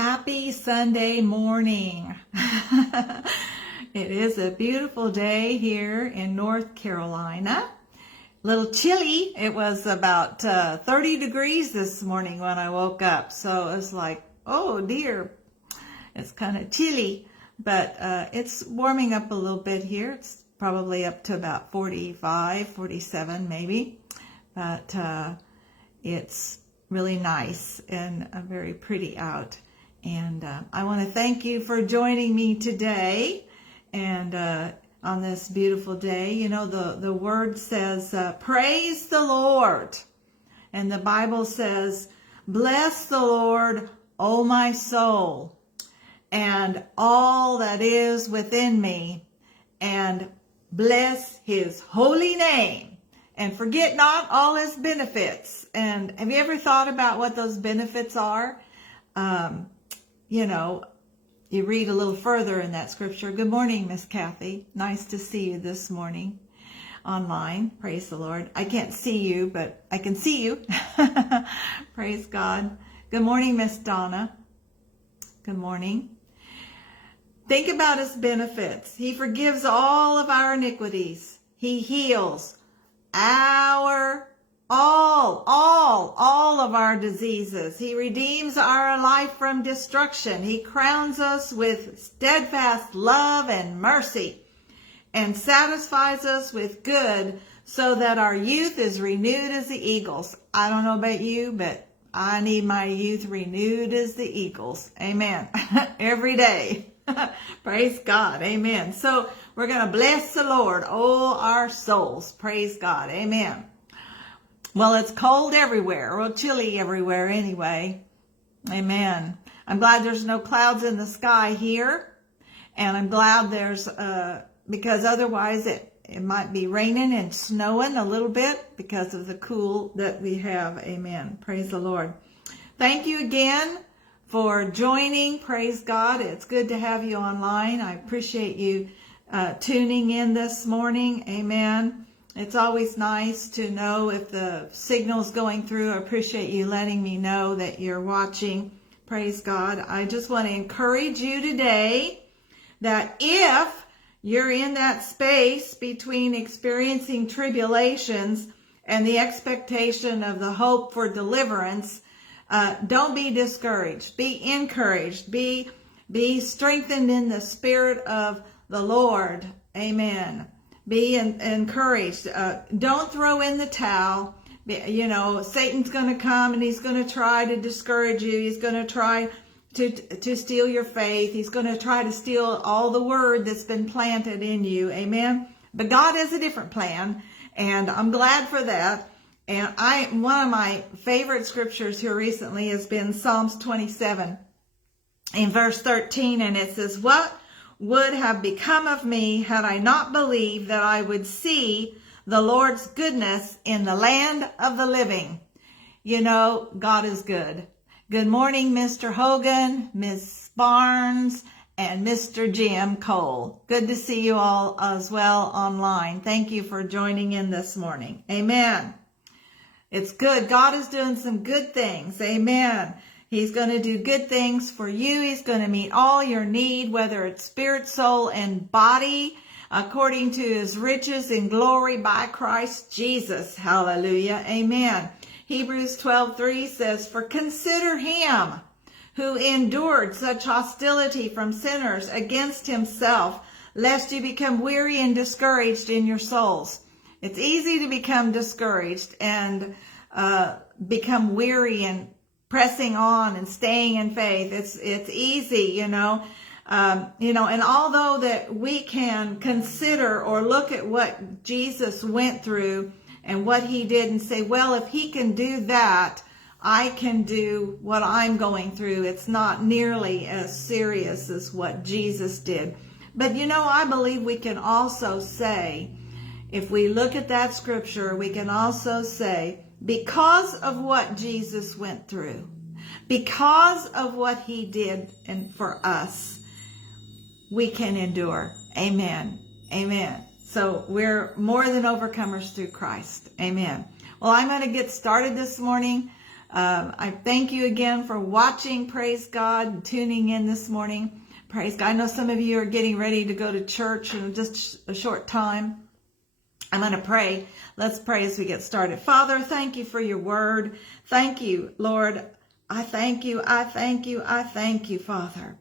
Happy Sunday morning. It is a beautiful day here in North Carolina. A little chilly. It was about 30 degrees this morning when I woke up. So it was like, oh dear, it's kind of chilly. But it's warming up a little bit here. It's probably up to about 45, 47 maybe. But it's really nice and very pretty out. And I want to thank you for joining me today. And on this beautiful day, you know, the word says, praise the Lord. And the Bible says, bless the Lord, O my soul, and all that is within me, and bless his holy name. And forget not all his benefits. And have you ever thought about what those benefits are? You know, you read a little further in that scripture. Good morning, Miss Kathy. Nice to see you this morning online. Praise the Lord. I can't see you, but I can see you. Praise God. Good morning, Miss Donna. Good morning. Think about his benefits. He forgives all of our iniquities. He heals all of our diseases. He redeems our life from destruction. He crowns us with steadfast love and mercy and satisfies us with good so that our youth is renewed as the eagles. I don't know about you, but I need my youth renewed as the eagles. Amen. Every day. Praise God. Amen. So we're going to bless the Lord, all our souls. Praise God. Amen. Well, it's cold everywhere, or chilly everywhere anyway. Amen. I'm glad there's no clouds in the sky here. And I'm glad there's, because otherwise it might be raining and snowing a little bit because of the cool that we have. Amen. Praise the Lord. Thank you again for joining. Praise God. It's good to have you online. I appreciate you tuning in this morning. Amen. It's always nice to know if the signal's going through. I appreciate you letting me know that you're watching. Praise God. I just want to encourage you today that if you're in that space between experiencing tribulations and the expectation of the hope for deliverance, don't be discouraged. Be encouraged. Be strengthened in the spirit of the Lord. Amen. Be encouraged. Don't throw in the towel. You know, Satan's going to come and he's going to try to discourage you. He's going to try to steal your faith. He's going to try to steal all the word that's been planted in you. Amen. But God has a different plan, and I'm glad for that. And one of my favorite scriptures here recently has been Psalms 27 in verse 13, and it says, "What would have become of me had I not believed that I would see the Lord's goodness in the land of the living." You know, God is good. Good morning, Mr. Hogan, Miss Barnes, and Mr. Jim Cole. Good to see you all as well online. Thank you for joining in this morning. Amen. It's good. God is doing some good things. Amen. He's going to do good things for you. He's going to meet all your need, whether it's spirit, soul, and body, according to his riches in glory by Christ Jesus. Hallelujah. Amen. Hebrews 12:3 says, "For consider him who endured such hostility from sinners against himself, lest you become weary and discouraged in your souls." It's easy to become discouraged and become weary and pressing on and staying in faith. It's easy, you know, and although that we can consider or look at what Jesus went through and what he did and say, well, if he can do that, I can do what I'm going through. It's not nearly as serious as what Jesus did. But, you know, I believe we can also say, if we look at that scripture, we can also say, because of what Jesus went through, because of what he did and for us, we can endure. Amen. Amen. So we're more than overcomers through Christ. Amen. Well, I'm going to get started this morning. I thank you again for watching, praise God, and tuning in this morning. Praise God. I know some of you are getting ready to go to church in just a short time. I'm going to pray. Let's pray as we get started. Father, thank you for your word. Thank you, Lord. I thank you. I thank you. I thank you, Father.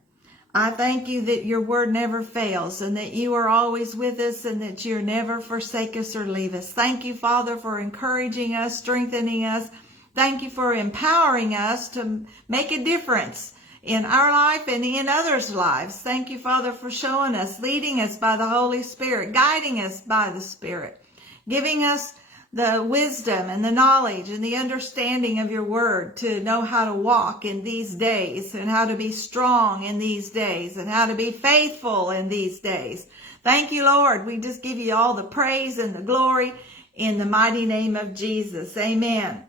I thank you that your word never fails and that you are always with us and that you never forsake us or leave us. Thank you, Father, for encouraging us, strengthening us. Thank you for empowering us to make a difference in our life and in others' lives. Thank you, Father, for showing us, leading us by the Holy Spirit, guiding us by the Spirit, giving us the wisdom and the knowledge and the understanding of your word to know how to walk in these days and how to be strong in these days and how to be faithful in these days. Thank you, Lord. We just give you all the praise and the glory in the mighty name of Jesus. Amen.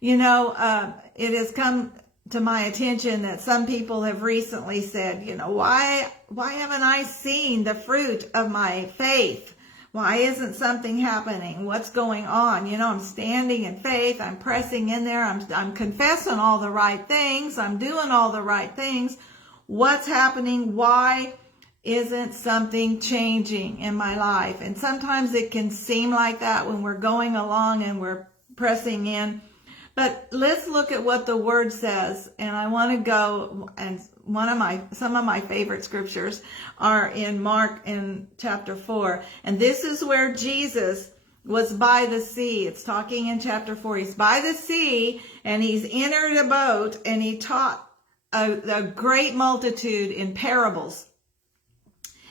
You know, it has come to my attention that some people have recently said, you know, why haven't I seen the fruit of my faith? Why isn't something happening? What's going on? You know, I'm standing in faith. I'm pressing in there. I'm confessing all the right things. I'm doing all the right things. What's happening? Why isn't something changing in my life? And sometimes it can seem like that when we're going along and we're pressing in. But let's look at what the word says. And I want to go, and some of my favorite scriptures are in Mark in chapter 4. And this is where Jesus was by the sea. It's talking in chapter 4. He's by the sea and he's entered a boat and he taught a great multitude in parables.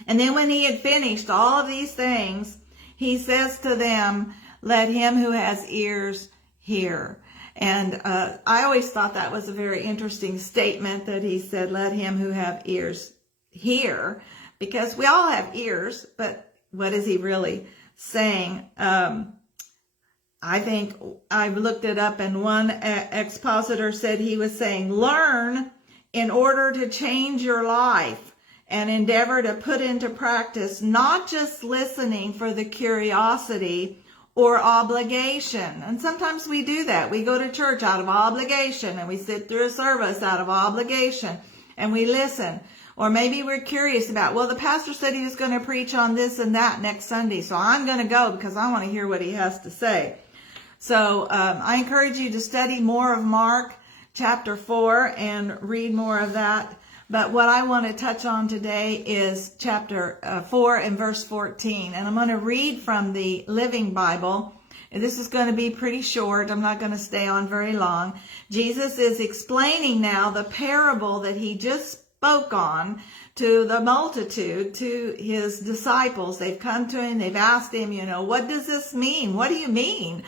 And then when he had finished all of these things, he says to them, "Let him who has ears hear." And I always thought that was a very interesting statement that he said, "Let him who have ears hear," because we all have ears, but what is he really saying? I think I've looked it up, and one expositor said he was saying, learn in order to change your life and endeavor to put into practice, not just listening for the curiosity or obligation. And sometimes we do that. We go to church out of obligation and we sit through a service out of obligation and we listen. Or maybe we're curious about, well, the pastor said he was going to preach on this and that next Sunday, so I'm going to go because I want to hear what he has to say. So I encourage you to study more of Mark chapter 4 and read more of that. But what I want to touch on today is chapter 4 and verse 14. And I'm going to read from the Living Bible. And this is going to be pretty short. I'm not going to stay on very long. Jesus is explaining now the parable that he just spoke on to the multitude, to his disciples. They've come to him. They've asked him, you know, what does this mean? What do you mean?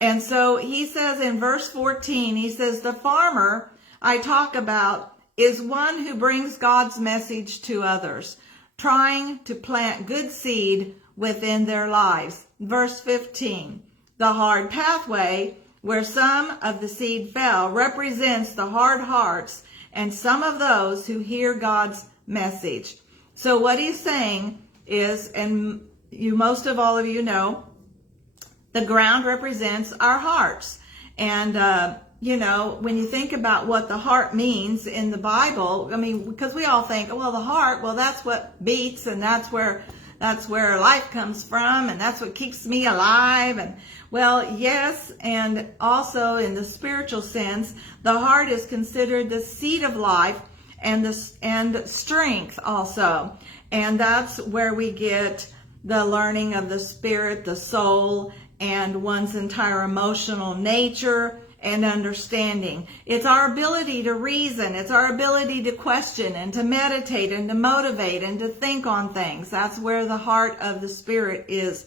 And so he says in verse 14, he says, the farmer I talk about is one who brings God's message to others, trying to plant good seed within their lives. Verse 15, the hard pathway where some of the seed fell represents the hard hearts and some of those who hear God's message. So what he's saying is, and most of all of you know, the ground represents our hearts. And, you know, when you think about what the heart means in the Bible, I mean, because we all think, well, the heart, well, that's what beats and that's where life comes from and that's what keeps me alive. And well, yes, and also in the spiritual sense, the heart is considered the seat of life and strength also. And that's where we get the learning of the spirit, the soul, and one's entire emotional nature and understanding. It's our ability to reason. It's our ability to question and to meditate and to motivate and to think on things. That's where the heart of the Spirit is.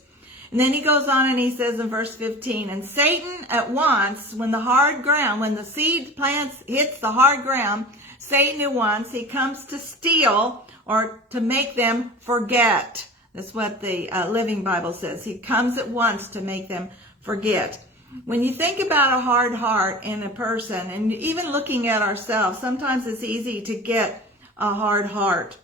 And then he goes on and he says in verse 15, and Satan at once, when the seed plants hits the hard ground, Satan at once, he comes to steal or to make them forget. That's what the Living Bible says. He comes at once to make them forget. When you think about a hard heart in a person, and even looking at ourselves, sometimes it's easy to get a hard heart.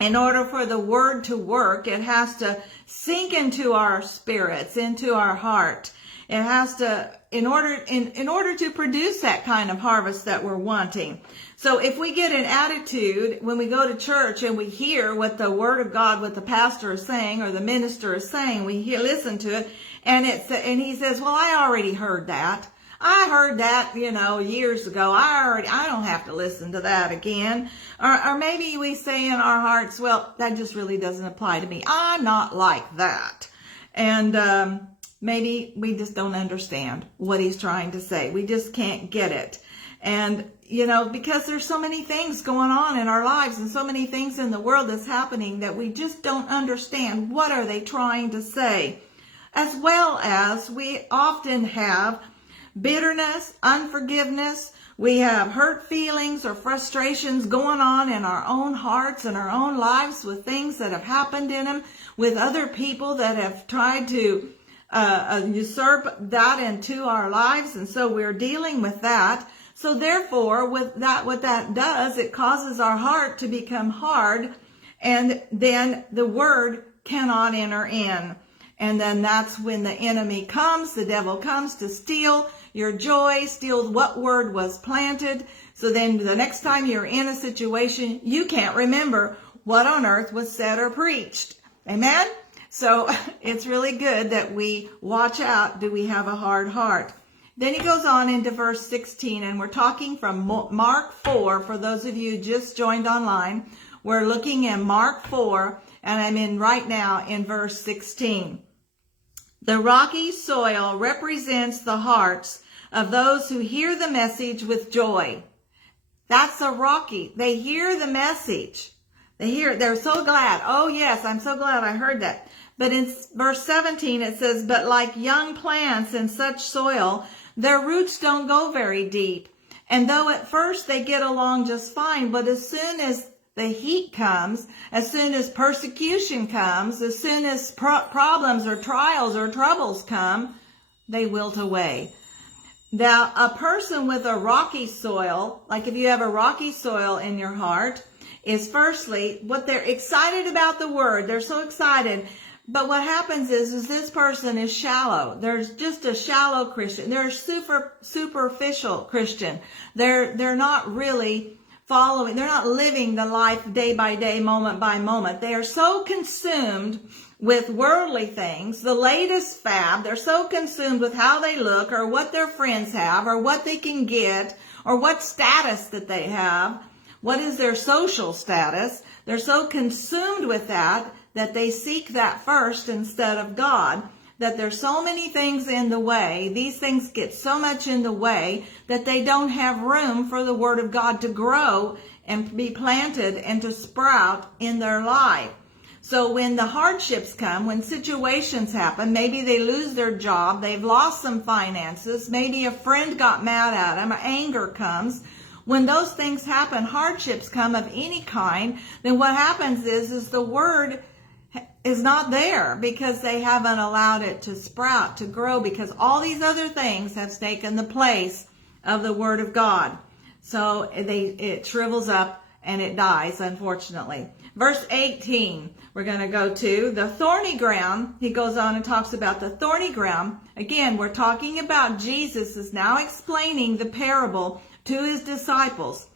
In order for the word to work, it has to sink into our spirits, into our heart. It has to in order to produce that kind of harvest that we're wanting. So if we get an attitude when we go to church and we hear what the Word of God, what the pastor is saying or the minister is saying, listen to it, and he says, well, I already heard that. I heard that, years ago. I don't have to listen to that again. Or maybe we say in our hearts, well, that just really doesn't apply to me. I'm not like that. And maybe we just don't understand what he's trying to say. We just can't get it. And, because there's so many things going on in our lives and so many things in the world that's happening that we just don't understand. What are they trying to say? As well as we often have bitterness, unforgiveness. We have hurt feelings or frustrations going on in our own hearts and our own lives with things that have happened in them, with other people that have tried to usurp that into our lives. And so we're dealing with that. So therefore, what that does, it causes our heart to become hard, and then the word cannot enter in. And then that's when the enemy comes, the devil comes to steal your joy, steal what word was planted. So then the next time you're in a situation, you can't remember what on earth was said or preached. Amen? So it's really good that we watch out. Do we have a hard heart? Then he goes on into verse 16, and we're talking from Mark 4. For those of you who just joined online, we're looking at Mark 4, and I'm right now in verse 16. The rocky soil represents the hearts of those who hear the message with joy. That's a rocky. They hear the message. They're so glad. Oh yes, I'm so glad I heard that. But in verse 17 it says, but like young plants in such soil, their roots don't go very deep. And though at first they get along just fine, but as soon as the heat comes, as soon as persecution comes, as soon as problems or trials or troubles come, they wilt away. Now, a person with a rocky soil, like if you have a rocky soil in your heart, is firstly, what they're excited about the word. They're so excited. But what happens is this person is shallow. There's just a shallow Christian. They're a superficial Christian. They're not really following. They're not living the life day by day, moment by moment. They are so consumed with worldly things, the latest fad. They're so consumed with how they look or what their friends have or what they can get or what status that they have. What is their social status? They're so consumed with that they seek that first instead of God. That there's so many things in the way. These things get so much in the way that they don't have room for the Word of God to grow and be planted and to sprout in their life. So when the hardships come, when situations happen, maybe they lose their job, they've lost some finances, maybe a friend got mad at them, anger comes. When those things happen, hardships come of any kind, then what happens is the Word is not there because they haven't allowed it to sprout, to grow, because all these other things have taken the place of the Word of God. So it shrivels up and it dies, unfortunately. Verse 18, we're going to go to the thorny ground. He goes on and talks about the thorny ground. Again, we're talking about Jesus is now explaining the parable to his disciples.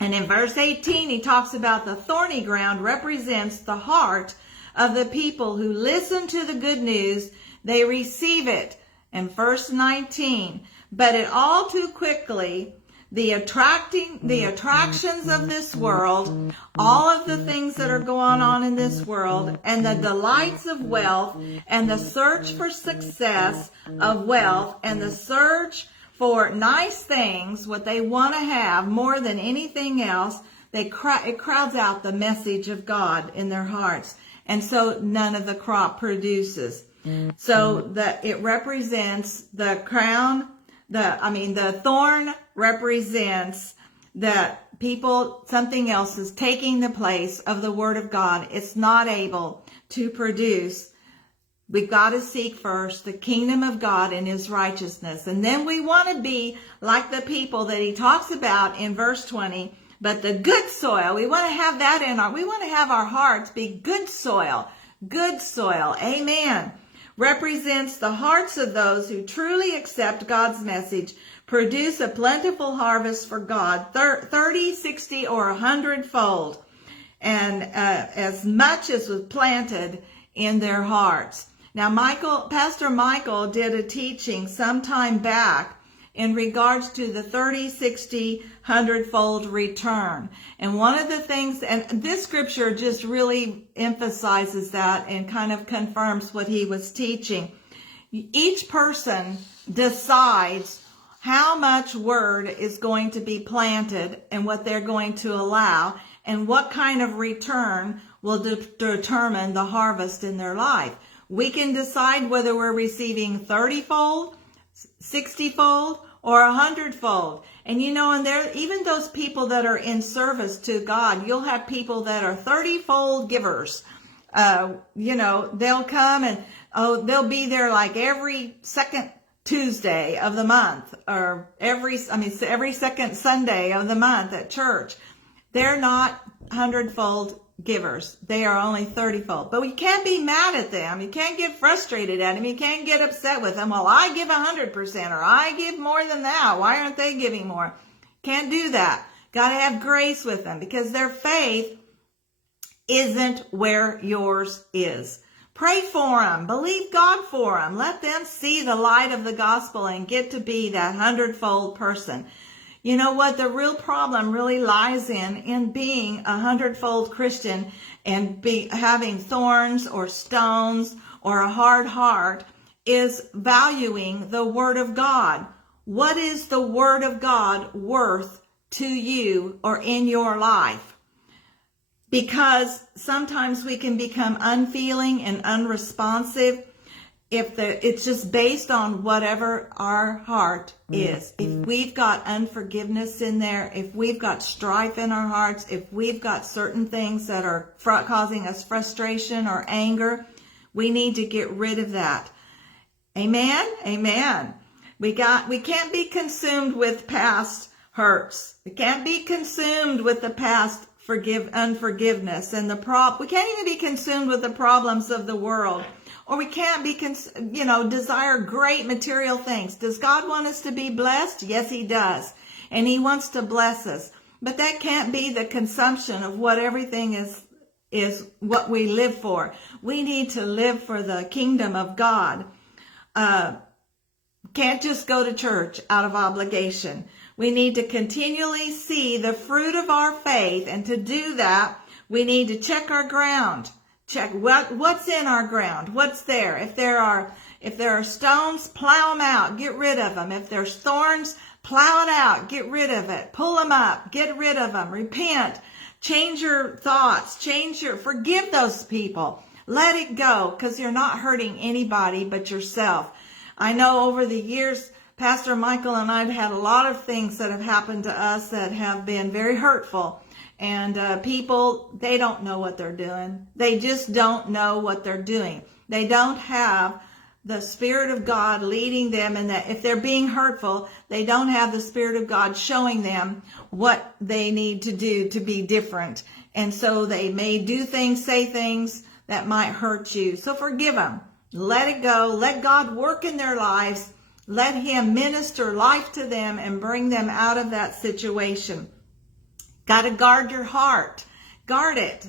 And in verse 18, he talks about the thorny ground represents the heart of the people who listen to the good news. They receive it. In verse 19, but it all too quickly, the attractions of this world, all of the things that are going on in this world, and the delights of wealth, and the search for success of wealth, and the search for nice things, what they want to have more than anything else, it crowds out the message of God in their hearts. And so none of the crop produces. So that it represents the crown, the thorn represents that people, something else is taking the place of the Word of God. It's not able to produce. We've got to seek first the kingdom of God and his righteousness. And then we want to be like the people that he talks about in verse 20. But the good soil, we want to have that we want to have our hearts be good soil. Good soil. Amen. represents the hearts of those who truly accept God's message, produce a plentiful harvest for God, 30, 60, or 100-fold, and as much as was planted in their hearts. Now, Pastor Michael did a teaching some time back in regards to the 30, 60, 100-fold return. And one of the things, and this scripture just really emphasizes that and kind of confirms what he was teaching. Each person decides how much word is going to be planted and what they're going to allow, and what kind of return will determine the harvest in their life. We can decide whether we're receiving 30-fold, 60-fold, or 100-fold. And and there, even those people that are in service to God, you'll have people that are 30-fold givers. They'll come and they'll be there like every second Tuesday of the month, or every second Sunday of the month at church. They're not 100-fold givers. They are only 30-fold. But we can't be mad at them. You can't get frustrated at them. You can't get upset with them. Well, I give 100%, or I give more than that. Why aren't they giving more? Can't do that. Got to have grace with them, because their faith isn't where yours is. Pray for them. Believe God for them. Let them see the light of the gospel and get to be that 100-fold person. You know what? The real problem really lies in being a 100-fold Christian and having thorns or stones or a hard heart, is valuing the Word of God. What is the Word of God worth to you or in your life? Because sometimes we can become unfeeling and unresponsive if it's just based on whatever our heart is. If we've got unforgiveness in there, if we've got strife in our hearts, if we've got certain things that are causing us frustration or anger, we need to get rid of that. Amen? Amen. We can't be consumed with past hurts. We can't be consumed with the past unforgiveness and we can't even be consumed with the problems of the world. Or we can't be, desire great material things. Does God want us to be blessed? Yes, He does. And He wants to bless us. But that can't be the consumption of what everything is what we live for. We need to live for the kingdom of God. Can't just go to church out of obligation. We need to continually see the fruit of our faith. And to do that, we need to check our ground. Check what's in our ground. What's there? If there are stones, plow them out. Get rid of them. If there's thorns, plow it out. Get rid of it. Pull them up. Get rid of them. Repent. Change your thoughts. Forgive those people. Let it go, because you're not hurting anybody but yourself. I know over the years, Pastor Michael and I have had a lot of things that have happened to us that have been very hurtful. And people, they don't know what they're doing. They just don't know what they're doing. They don't have the Spirit of God leading them, and that if they're being hurtful, they don't have the Spirit of God showing them what they need to do to be different. And so they may do things, say things that might hurt you. So forgive them. Let it go. Let God work in their lives. Let Him minister life to them and bring them out of that situation. Got to guard your heart. Guard it.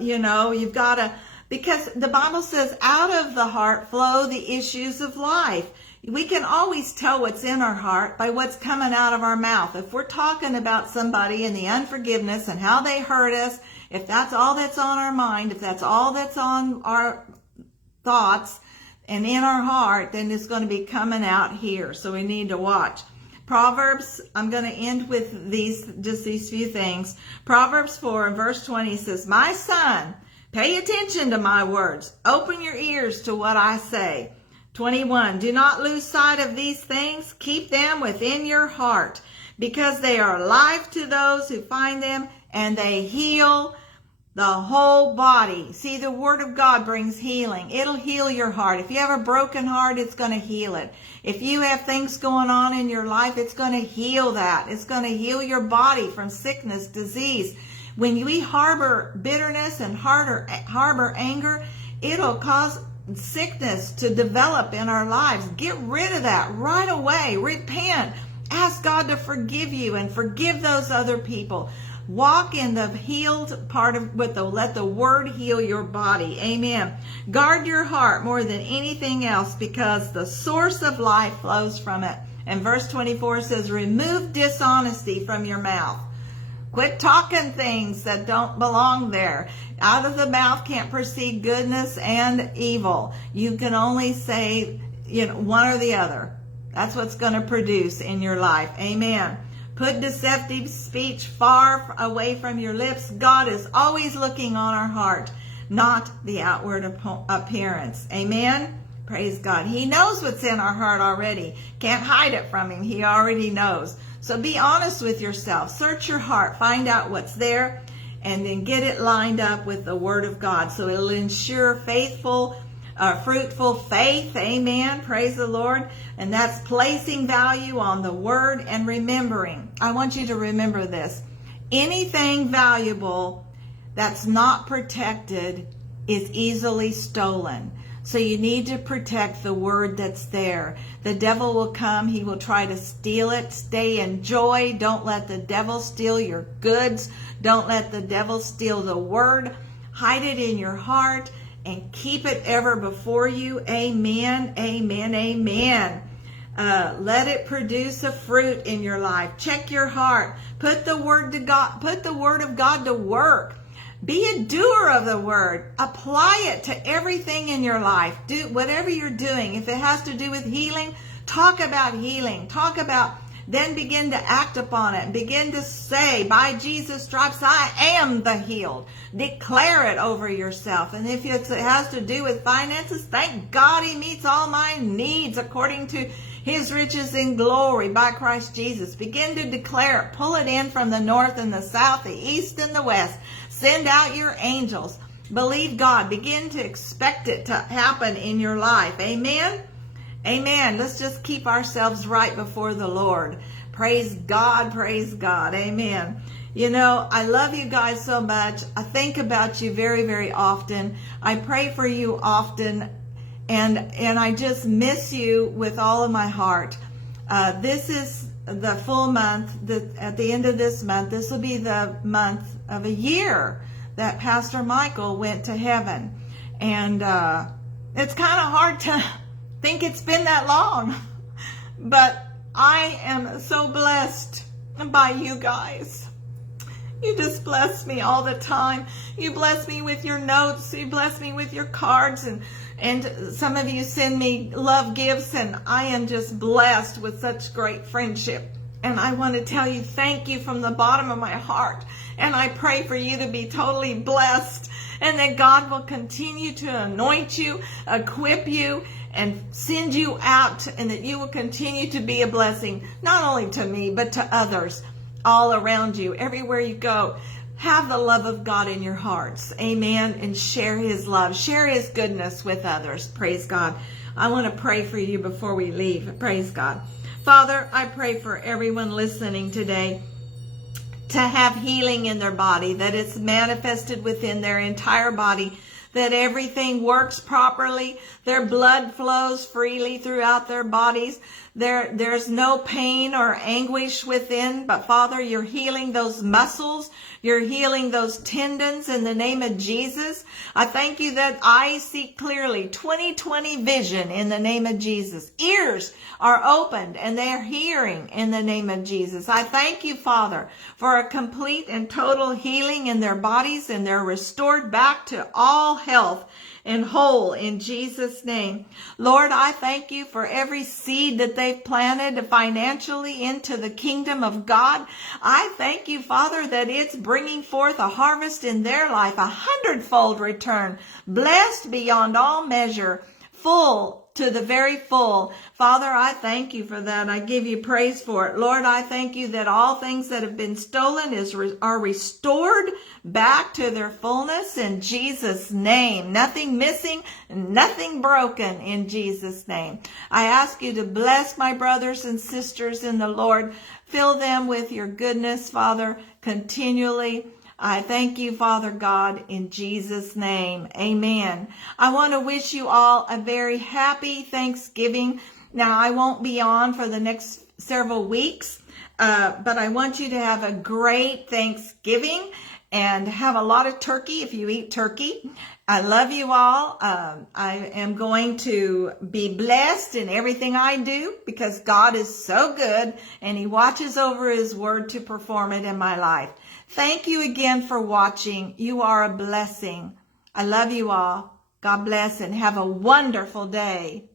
You've got to, because the Bible says out of the heart flow the issues of life. We can always tell what's in our heart by what's coming out of our mouth. If we're talking about somebody and the unforgiveness and how they hurt us, if that's all that's on our mind, if that's all that's on our thoughts and in our heart, then it's going to be coming out here. So we need to watch. Proverbs, I'm going to end with these few things. Proverbs 4 verse 20 says, "My son, pay attention to my words. Open your ears to what I say." 21, "Do not lose sight of these things. Keep them within your heart, because they are life to those who find them, and they heal the whole body." See, the Word of God brings healing. It'll heal your heart. If you have a broken heart, it's going to heal it. If you have things going on in your life, it's going to heal that. It's going to heal your body from sickness, disease. When we harbor bitterness and harbor anger, it'll cause sickness to develop in our lives. Get rid of that right away. Repent. Ask God to forgive you and forgive those other people. Walk in the healed part of let the word heal your body. Amen. Guard your heart more than anything else, because the source of life flows from it. And verse 24 says, remove dishonesty from your mouth. Quit talking things that don't belong there. Out of the mouth can't proceed goodness and evil. You can only say, one or the other. That's what's going to produce in your life. Amen. Put deceptive speech far away from your lips. God is always looking on our heart, not the outward appearance. Amen. Praise God. He knows what's in our heart already. Can't hide it from him. He already knows. So be honest with yourself. Search your heart. Find out what's there, and then get it lined up with the Word of God. So it'll ensure fruitful faith. Amen. Praise the Lord. And that's placing value on the Word and remembering. I want you to remember this. Anything valuable that's not protected is easily stolen. So you need to protect the word that's there. The devil will come. He will try to steal it. Stay in joy. Don't let the devil steal your goods. Don't let the devil steal the word. Hide it in your heart and keep it ever before you. Amen. Amen. Amen. Let it produce a fruit in your life. Check your heart. Put the word of God to work. Be a doer of the word. Apply it to everything in your life. Do whatever you're doing. If it has to do with healing, talk about healing. Then begin to act upon it. Begin to say, by Jesus' stripes, I am the healed. Declare it over yourself. And if it has to do with finances, thank God he meets all my needs according to his riches in glory by Christ Jesus. Begin to declare it. Pull it in from the north and the south, the east and the west. Send out your angels. Believe God. Begin to expect it to happen in your life. Amen. Amen. Let's just keep ourselves right before the Lord. Praise God. Praise God. Amen. I love you guys so much. I think about you very, very often. I pray for you often. And I just miss you with all of my heart. This is the full month. At the end of this month, this will be the month of a year that Pastor Michael went to heaven. And it's kind of hard to think it's been that long. But I am so blessed by you guys. You just bless me all the time. You bless me with your notes. You bless me with your cards. And some of you send me love gifts. And I am just blessed with such great friendship. And I want to tell you thank you from the bottom of my heart. And I pray for you to be totally blessed. And that God will continue to anoint you, equip you, and send you out. And that you will continue to be a blessing, not only to me, but to others all around you. Everywhere you go, have the love of God in your hearts. Amen. And share his love. Share his goodness with others. Praise God. I want to pray for you before we leave. Praise God. Father, I pray for everyone listening today to have healing in their body, that it's manifested within their entire body, that everything works properly, their blood flows freely throughout their bodies. There's no pain or anguish within, but Father, you're healing those muscles. You're healing those tendons in the name of Jesus. I thank you that eyes see clearly, 20/20 vision in the name of Jesus. Ears are opened and they're hearing in the name of Jesus. I thank you, Father, for a complete and total healing in their bodies, and they're restored back to all health and whole in Jesus' name. Lord, I thank you for every seed that they've planted financially into the kingdom of God. I thank you, Father, that it's bringing forth a harvest in their life, 100-fold return, blessed beyond all measure, full to the very full. Father, I thank you for that. I give you praise for it. Lord, I thank you that all things that have been stolen are restored back to their fullness in Jesus' name. Nothing missing, nothing broken in Jesus' name. I ask you to bless my brothers and sisters in the Lord. Fill them with your goodness, Father, continually. I thank you, Father God, in Jesus' name. Amen. I want to wish you all a very happy Thanksgiving. Now, I won't be on for the next several weeks, but I want you to have a great Thanksgiving and have a lot of turkey if you eat turkey. I love you all. I am going to be blessed in everything I do because God is so good and He watches over His word to perform it in my life. Thank you again for watching. You are a blessing. I love you all. God bless and have a wonderful day.